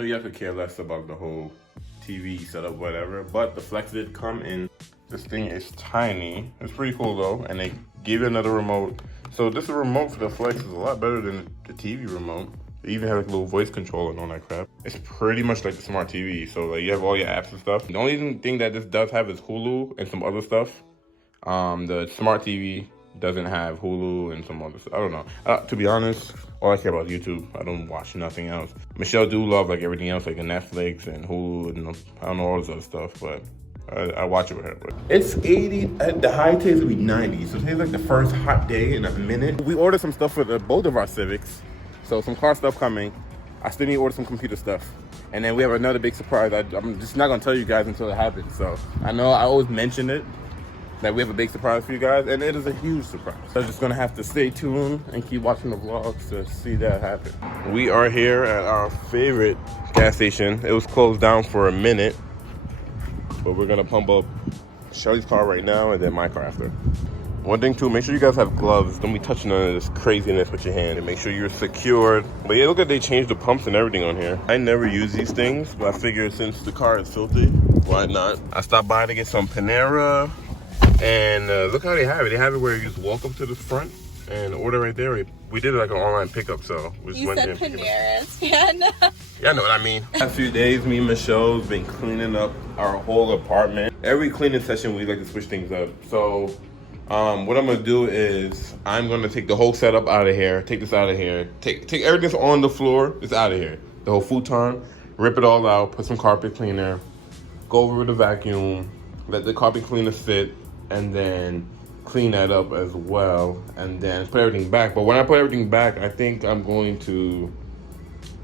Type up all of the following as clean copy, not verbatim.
You have to care less about the whole TV setup, whatever. But the Flex did come in. This thing is tiny. It's pretty cool though, and they gave you another remote. So this remote for the Flex is a lot better than the TV remote. They even have like a little voice control and all that crap. It's pretty much like the smart TV. So like you have all your apps and stuff. The only thing that this does have is Hulu and some other stuff. The smart TV doesn't have Hulu and some other stuff. I don't know. To be honest, all I care about is YouTube. I don't watch nothing else. Michelle do love like everything else, like Netflix and Hulu and I don't know all this other stuff, but I watch it with her. But it's 80. The high today is gonna be 90. So today's like the first hot day in a minute. We ordered some stuff for both of our Civics. So some car stuff coming. I still need to order some computer stuff. And then we have another big surprise. I'm just not gonna tell you guys until it happens. So I know I always mention it, that we have a big surprise for you guys, and it is a huge surprise. So I'm just gonna have to stay tuned and keep watching the vlogs to see that happen. We are here at our favorite gas station. It was closed down for a minute, but we're gonna pump up Shelly's car right now and then my car after. One thing too, make sure you guys have gloves. Don't be touching none of this craziness with your hand. And make sure you're secured. But yeah, look at they changed the pumps and everything on here. I never use these things, but I figured since the car is filthy, why not? I stopped by to get some Panera. And look how they have it. They have it where you just walk up to the front and order right there. We did like an online pickup, so we just went there. You said Paneras. Yeah, no. Yeah, I know what I mean. Last few days, me and Michelle's been cleaning up our whole apartment. Every cleaning session, we like to switch things up. So what I'm gonna do is I'm gonna take the whole setup out of here. Take this out of here. Take everything that's on the floor. It's out of here. The whole futon. Rip it all out. Put some carpet cleaner. Go over with the vacuum. Let the carpet cleaner sit. And then clean that up as well, and then put everything back. But when I put everything back, I think I'm going to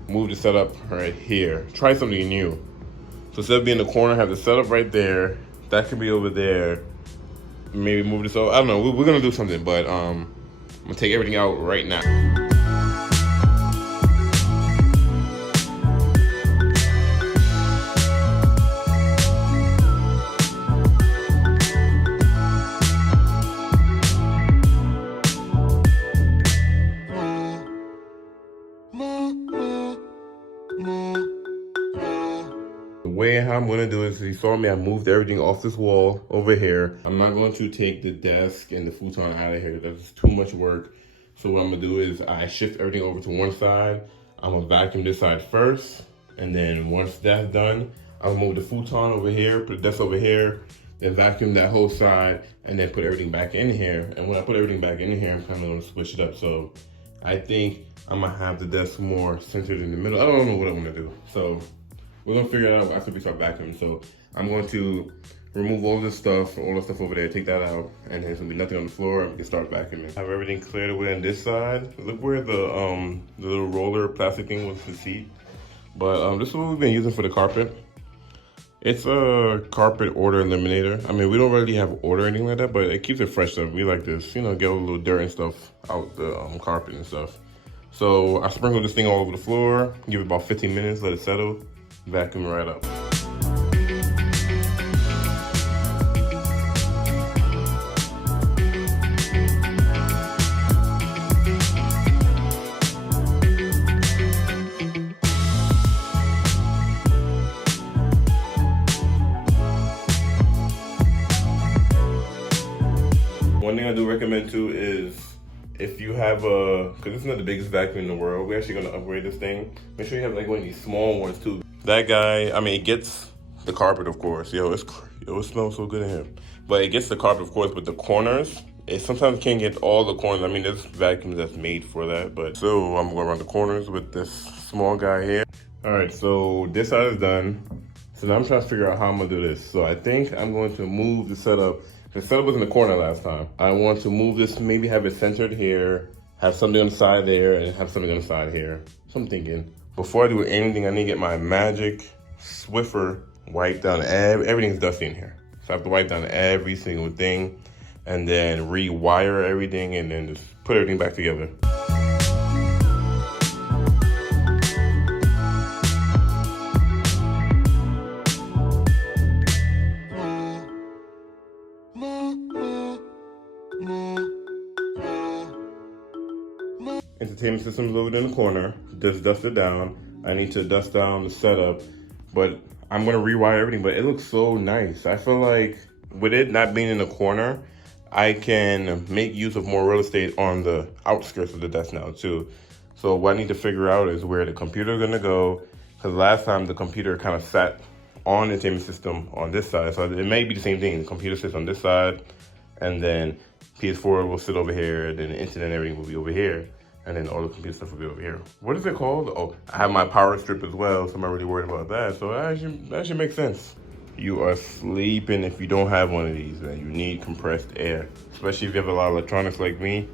move the setup right here. Try something new. So instead of being in the corner, have the setup right there. That could be over there. Maybe move this over. I don't know. We're gonna do something, but I'm gonna take everything out right now. The way how I'm gonna do it is, you saw me, I moved everything off this wall over here. I'm not going to take the desk and the futon out of here. That's too much work. So what I'm gonna do is I shift everything over to one side. I'm gonna vacuum this side first. And then once that's done, I'll move the futon over here, put the desk over here, then vacuum that whole side, and then put everything back in here. And when I put everything back in here, I'm kind of gonna switch it up. So I think I'm gonna have the desk more centered in the middle. I don't know what I'm gonna do. So we're gonna figure it out after we start vacuuming. So I'm going to remove all this stuff, all the stuff over there, take that out, and there's gonna be nothing on the floor, and we can start vacuuming. Have everything cleared away on this side. Look where the little roller plastic thing was the seat. But this is what we've been using for the carpet. It's a carpet odor eliminator. I mean, we don't really have odor or anything like that, but it keeps it fresh up. We like this, you know, get all the little dirt and stuff out the carpet and stuff. So I sprinkle this thing all over the floor, give it about 15 minutes, let it settle, vacuum right up. One thing I do recommend too is if you have because it's not the biggest vacuum in the world, we're actually gonna upgrade this thing. Make sure you have like one of these small ones too. That guy, I mean, it gets the carpet, of course. Yo, it smells so good in here. But it gets the carpet, of course, but the corners, it sometimes can't get all the corners. I mean, there's vacuums that's made for that. But so I'm going around the corners with this small guy here. All right, so this side is done. So now I'm trying to figure out how I'm gonna do this. So I think I'm going to move the setup. The setup was in the corner last time. I want to move this, maybe have it centered here, have something on the side there, and have something on the side here. So I'm thinking, before I do anything, I need to get my Magic Swiffer, wipe down everything's dusty in here. So I have to wipe down every single thing, and then rewire everything, and then just put everything back together. Entertainment system's over there in the corner. Just dust it down. I need to dust down the setup, but I'm gonna rewire everything, but it looks so nice. I feel like with it not being in the corner, I can make use of more real estate on the outskirts of the desk now too. So what I need to figure out is where the computer is gonna go, because last time the computer kind of sat on the entertainment system on this side. So it may be the same thing. The computer sits on this side, and then PS4 will sit over here, and then the internet and everything will be over here, and then all the computer stuff will be over here. What is it called? Oh, I have my power strip as well, so I'm not really worried about that. So that should make sense. You are sleeping if you don't have one of these, man. You need compressed air. Especially if you have a lot of electronics like me,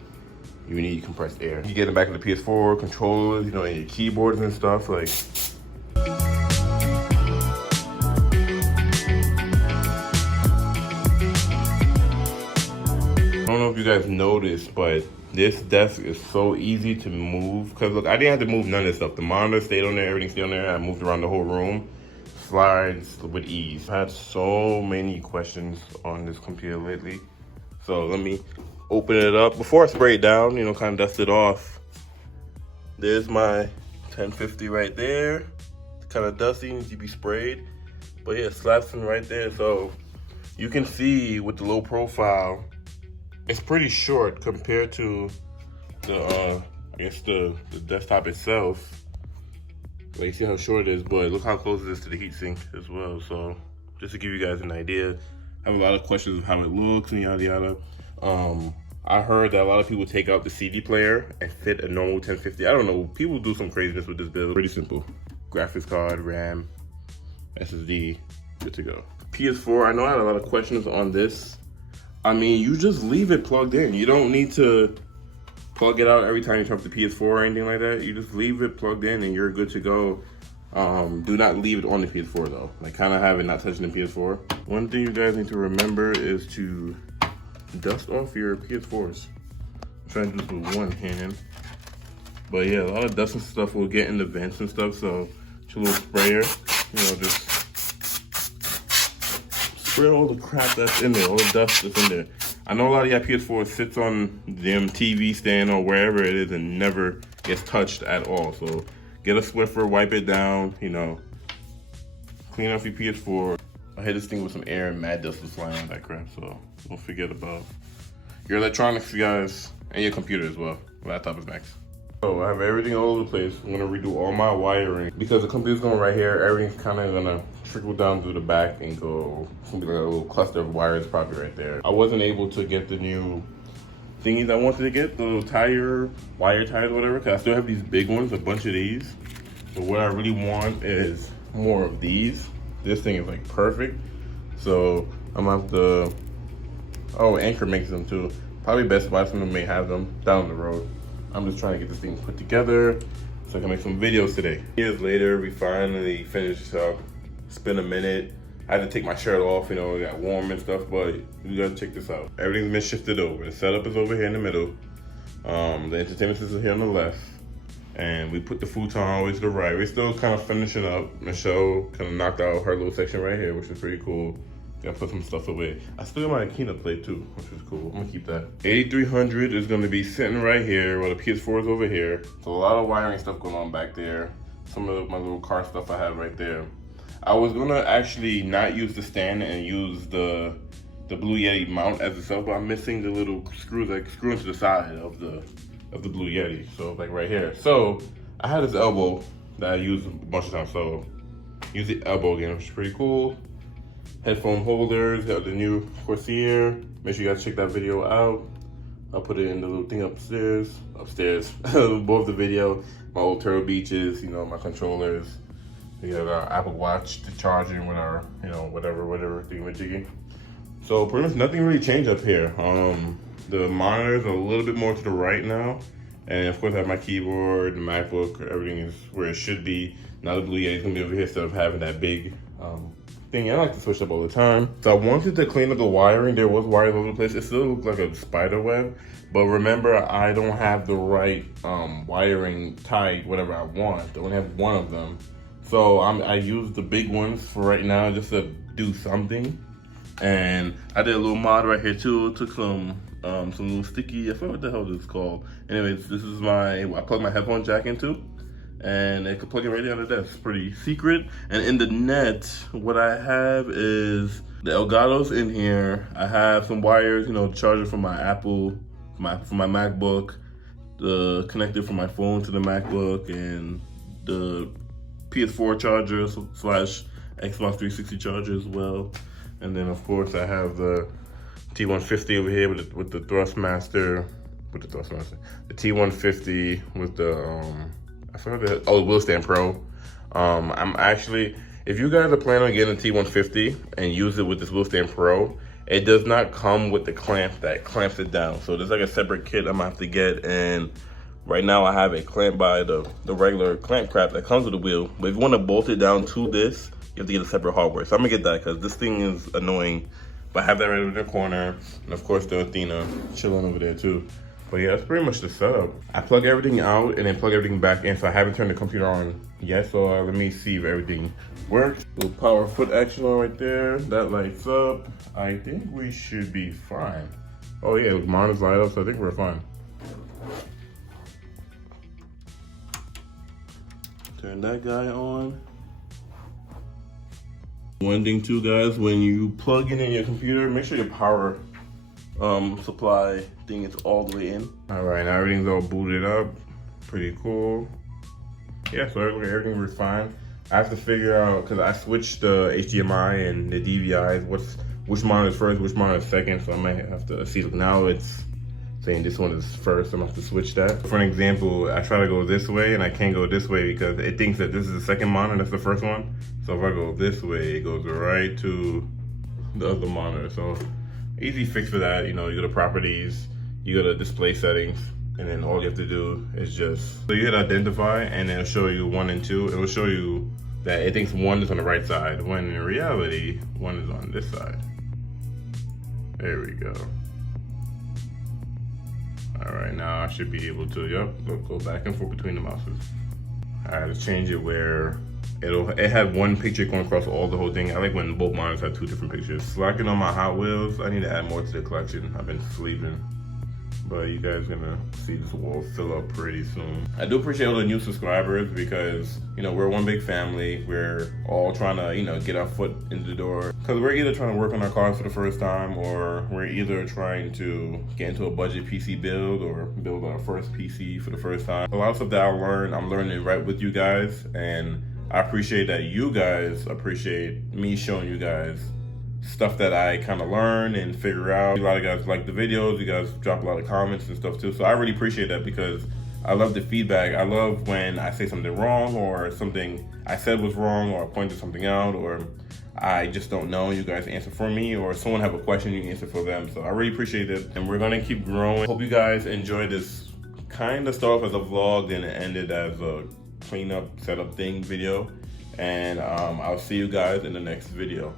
you need compressed air. You get it back in the PS4, controllers, you know, and your keyboards and stuff, like. I don't know if you guys noticed, but this desk is so easy to move. Because look, I didn't have to move none of this stuff. The monitor stayed on there, everything stayed on there. I moved around the whole room. Slides with ease. I had so many questions on this computer lately. So let me open it up. Before I spray it down, you know, kind of dust it off. There's my 1050 right there. It's kind of dusty, needs to be sprayed. But yeah, slaps in right there. So you can see with the low profile, it's pretty short compared to the I guess the desktop itself. Like, you see how short it is, but look how close it is to the heatsink as well. So just to give you guys an idea, I have a lot of questions of how it looks and yada yada. I heard that a lot of people take out the CD player and fit a normal 1050. I don't know, people do some craziness with this build. Pretty simple. Graphics card, RAM, SSD, good to go. PS4, I know I had a lot of questions on this. I mean, you just leave it plugged in. You don't need to plug it out every time you turn off the PS4 or anything like that. You just leave it plugged in and you're good to go. Do not leave it on the PS4 though. Like, kind of have it not touching the PS4. One thing you guys need to remember is to dust off your PS4s. I'm trying to do this with one hand. But yeah, a lot of dust and stuff will get in the vents and stuff. So it's a little sprayer, you know, just spray all the crap that's in there, all the dust that's in there. I know a lot of your PS4 sits on them TV stand or wherever it is and never gets touched at all. So get a Swiffer, wipe it down, you know, clean off your PS4. I hit this thing with some air and mad dust was flying on that crap, so don't forget about your electronics, you guys, and your computer as well. Laptop is next. So I have everything all over the place. I'm gonna redo all my wiring because the computer's going right here. Everything's kind of gonna trickle down through the back and go. It's gonna be like a little cluster of wires probably right there. I wasn't able to get the new thingies I wanted to get, the little wire tires or whatever, because I still have these big ones, a bunch of these. So what I really want is more of these. This thing is like perfect. So I'm gonna have to, oh, Anchor makes them too. Probably Best Buy, some of them may have them down the road. I'm just trying to get this thing put together so I can make some videos today. Years later, we finally finished up. It's been a minute. I had to take my shirt off, you know, it got warm and stuff, but you gotta check this out. Everything's been shifted over. The setup is over here in the middle. The entertainment system is here on the left. And we put the futon always to the right. We're still kind of finishing up. Michelle kind of knocked out her little section right here, which is pretty cool. Gotta put some stuff away. I still got my Akina plate too, which is cool. I'm gonna keep that. 8300 is gonna be sitting right here while the PS4 is over here. So a lot of wiring stuff going on back there. Some of my little car stuff I have right there. I was gonna actually not use the stand and use the Blue Yeti mount as itself, but I'm missing the little screws that screw into the side of the Blue Yeti. So like right here. So I had this elbow that I used a bunch of times. So use the elbow again, which is pretty cool. Headphone holders, got the new Corsair. Make sure you guys check that video out. I'll put it in the little thing upstairs, above the video. My old Turtle Beaches, you know, my controllers. We got our Apple Watch, the charging with our, you know, whatever, thingamajiggy. So pretty much nothing really changed up here. The monitors are a little bit more to the right now. And of course I have my keyboard, the MacBook, everything is where it should be. Now the Blue Yeti is gonna be over here instead of having that big thing. I like to switch up all the time. So I wanted to clean up the wiring. There was wires all over the place. It still looked like a spider web. But remember, I don't have the right wiring type, whatever I want. I only have one of them. So I use the big ones for right now just to do something. And I did a little mod right here too. Took some little sticky, I forgot what the hell this is called. Anyways, this is I plug my headphone jack into. and it could plug it right in on the desk. It's pretty secret. And in the net, what I have is the Elgato's in here. I have some wires, you know, charger for my Apple, for my MacBook, the connector for my phone to the MacBook, and the PS4 charger slash Xbox 360 charger as well. And then of course I have the T150 over here with the Thrustmaster, the T150 with the I forgot the wheel stand pro. I'm actually, if you guys are planning on getting a T150 and use it with this wheel stand pro, it does not come with the clamp that clamps it down. So there's like a separate kit I'm gonna have to get, and right now I have it clamped by the regular clamp crap that comes with the wheel. But if you want to bolt it down to this, you have to get a separate hardware. So I'm gonna get that because this thing is annoying. But I have that right in the corner, and of course the Athena chilling over there too. But yeah, that's pretty much the setup. I plug everything out and then plug everything back in, so I haven't turned the computer on yet, so let me see if everything works. Little power foot action on right there, that lights up. I think we should be fine. Oh yeah, the monitors light up, so I think we're fine. Turn that guy on. One thing too, guys, when you plug in your computer, make sure your power supply thing is all the way in. All right, now everything's all booted up. Pretty cool. Yeah, so everything was fine. I have to figure out, because I switched the HDMI and the DVIs, which monitor is first, which monitor is second, so I might have to see. Now it's saying this one is first, I'm gonna have to switch that. For an example, I try to go this way and I can't go this way because it thinks that this is the second monitor, that's the first one. So if I go this way, it goes right to the other monitor. So easy fix for that. You know, you go to properties, you go to display settings, and then all you have to do is just, so you hit identify and then it'll show you 1 and 2. It will show you that it thinks 1 is on the right side, when in reality, 1 is on this side. There we go. All right, now I should be able to, look, go back and forth between the mouses. All right, let's change it where it had one picture going across the whole thing. I like when both monitors have 2 different pictures. Slacking on my Hot Wheels, I need to add more to the collection. I've been sleeping, but you guys gonna see this wall fill up pretty soon. I do appreciate all the new subscribers because, you know, we're one big family. We're all trying to, you know, get our foot in the door. Because we're either trying to work on our cars for the first time, or we're either trying to get into a budget PC build or build our first PC for the first time. A lot of stuff that I'm learning right with you guys, and I appreciate that you guys appreciate me showing you guys stuff that I kind of learn and figure out. A lot of guys like the videos, you guys drop a lot of comments and stuff too. So I really appreciate that because I love the feedback. I love when I say something wrong or something I said was wrong, or I pointed something out, or I just don't know, you guys answer for me, or someone have a question, you answer for them. So I really appreciate it, and we're gonna keep growing. Hope you guys enjoyed this. Kind of start off as a vlog and it ended as a cleanup setup thing video, and I'll see you guys in the next video.